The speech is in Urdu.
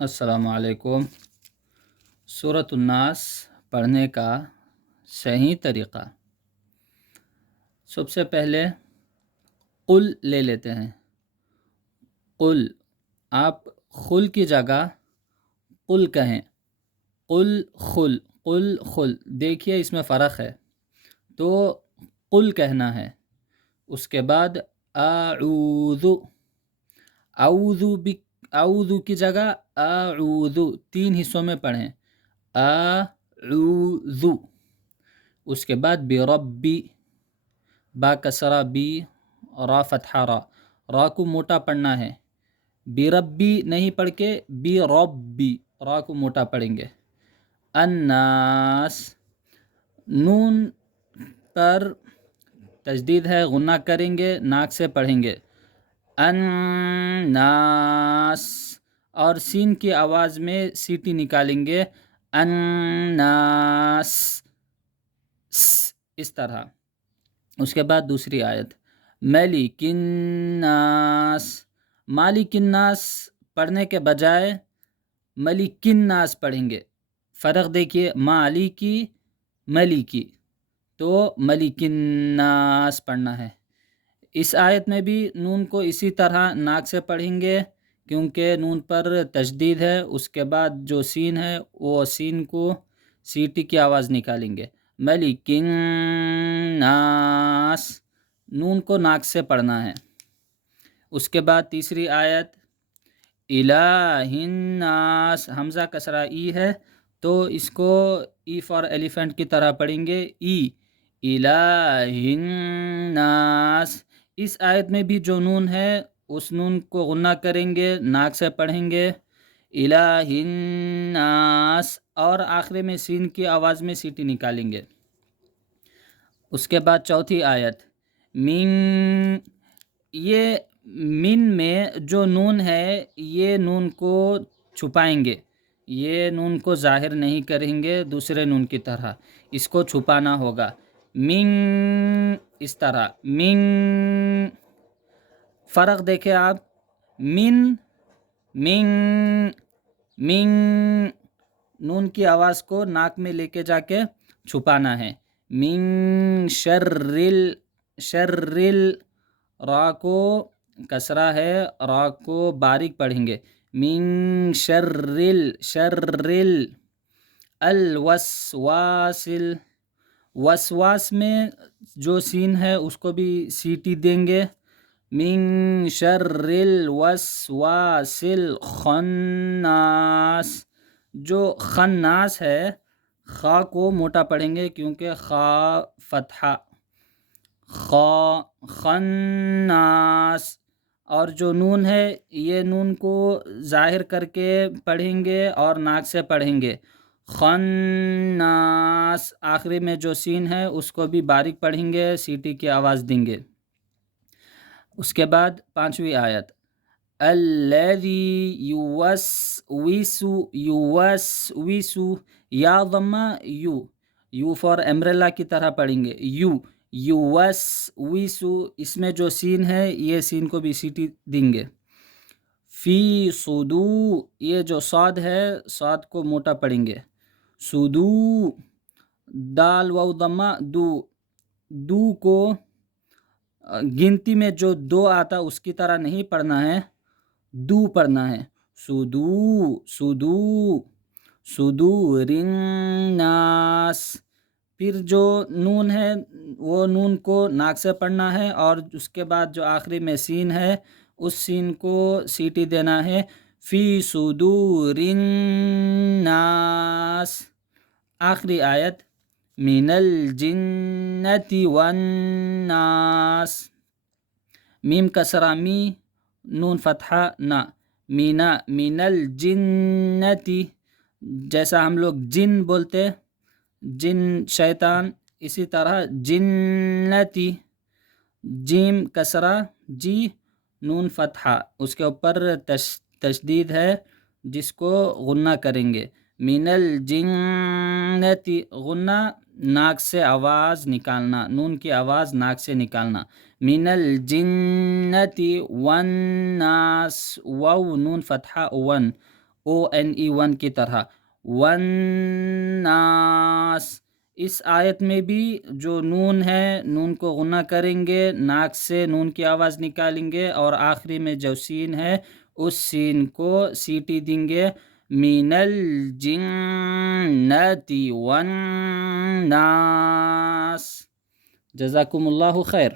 السلام علیکم۔ سورۃ الناس پڑھنے کا صحیح طریقہ، سب سے پہلے قل لے لیتے ہیں۔ قل، آپ خل کی جگہ قل کہیں، قل خل، قل خل، دیکھیے اس میں فرق ہے، تو قل کہنا ہے۔ اس کے بعد اعوذ، اعوذ کی جگہ اعوذ، 3 حصوں میں پڑھیں، اعوذ۔ اس کے بعد بربی، با کسرہ بی، را فتحہ را کو موٹا پڑھنا ہے، بربی نہیں پڑھ کے بربی، را کو موٹا پڑھیں گے۔ الناس، نون پر تشدید ہے، غنہ کریں گے، ناک سے پڑھیں گے، الناس، اور سین کی آواز میں سیٹی نکالیں گے، الناس، اس طرح۔ اس کے بعد دوسری آیت، ملک الناس، مالک الناس پڑھنے کے بجائے ملک الناس پڑھیں گے، فرق دیکھیے، مالکی ملکی، تو ملک الناس پڑھنا ہے۔ اس آیت میں بھی نون کو اسی طرح ناک سے پڑھیں گے، کیونکہ نون پر تشدید ہے، اس کے بعد جو سین ہے وہ سین کو سیٹی کی آواز نکالیں گے، ملک الناس، نون کو ناک سے پڑھنا ہے۔ اس کے بعد تیسری آیت، الہ الناس، حمزہ کسرہ ای ہے تو اس کو ای فار ایلیفنٹ کی طرح پڑھیں گے، ای، الہ الناس۔ اس آیت میں بھی جو نون ہے اس نون کو غنہ کریں گے، ناک سے پڑھیں گے، الہ الناس، اور آخر میں سین کی آواز میں سیٹی نکالیں گے۔ اس کے بعد چوتھی آیت، من، یہ من میں جو نون ہے یہ نون کو چھپائیں گے، یہ نون کو ظاہر نہیں کریں گے دوسرے نون کی طرح، اس کو چھپانا ہوگا، من، اس طرح، من، فرق دیکھیں آپ، من، من، من، نون کی آواز کو ناک میں لے کے جا کے چھپانا ہے، من شرل، شرل، را کو کسرہ ہے، را کو باریک پڑھیں گے، من شرل، شرل، الوسواسل، وسواس میں جو سین ہے اس کو بھی سیٹی دیں گے، من شر الوسواس الخناس، جو خناس ہے خا کو موٹا پڑھیں گے کیونکہ خا فتحہ، خا، خناس، اور جو نون ہے یہ نون کو ظاہر کر کے پڑھیں گے اور ناک سے پڑھیں گے، خناس، آخری میں جو سین ہے اس کو بھی باریک پڑھیں گے، سیٹی کی آواز دیں گے۔ اس کے بعد پانچویں آیت، الذی یوسوس، یوسوس، یا ضمہ یو، یو فار امبریلا کی طرح پڑھیں گے، یو، یوسوس، اس میں جو سین ہے یہ سین کو بھی سیٹی دیں گے، فی صدو، یہ جو صاد ہے صاد کو موٹا پڑھیں گے، صدو، دال واو ضمہ دو، دو کو گنتی میں جو 2 آتا اس کی طرح نہیں پڑھنا ہے، دو پڑھنا ہے، صدو، صدو، صدور الناس، پھر جو نون ہے وہ نون کو ناک سے پڑھنا ہے اور اس کے بعد جو آخری میں سین ہے اس سین کو سیٹی دینا ہے، فی صدور الناس۔ آخری آیت، من الجنة والناس، میم کسرہ می، نون فتحہ نا، مینا، من الجنتی، جیسا ہم لوگ جن بولتے، جن شیطان، اسی طرح جنتی، جیم کسرہ جی، نون فتحہ، اس کے اوپر تشدید ہے جس کو غنہ کریں گے، من الجنتی، غنہ ناک سے آواز نکالنا، نون کی آواز ناک سے نکالنا، من الجنتی والناس، واو نون فتحہ ون، ONE کی طرح، والناس. اس آیت میں بھی جو نون ہے، نون کو غنہ کریں گے، ناک سے نون کی آواز نکالیں گے، اور آخری میں جو سین ہے اس سین کو سیٹی دیں گے. من الجنة والناس. جزاکم اللہ خیر.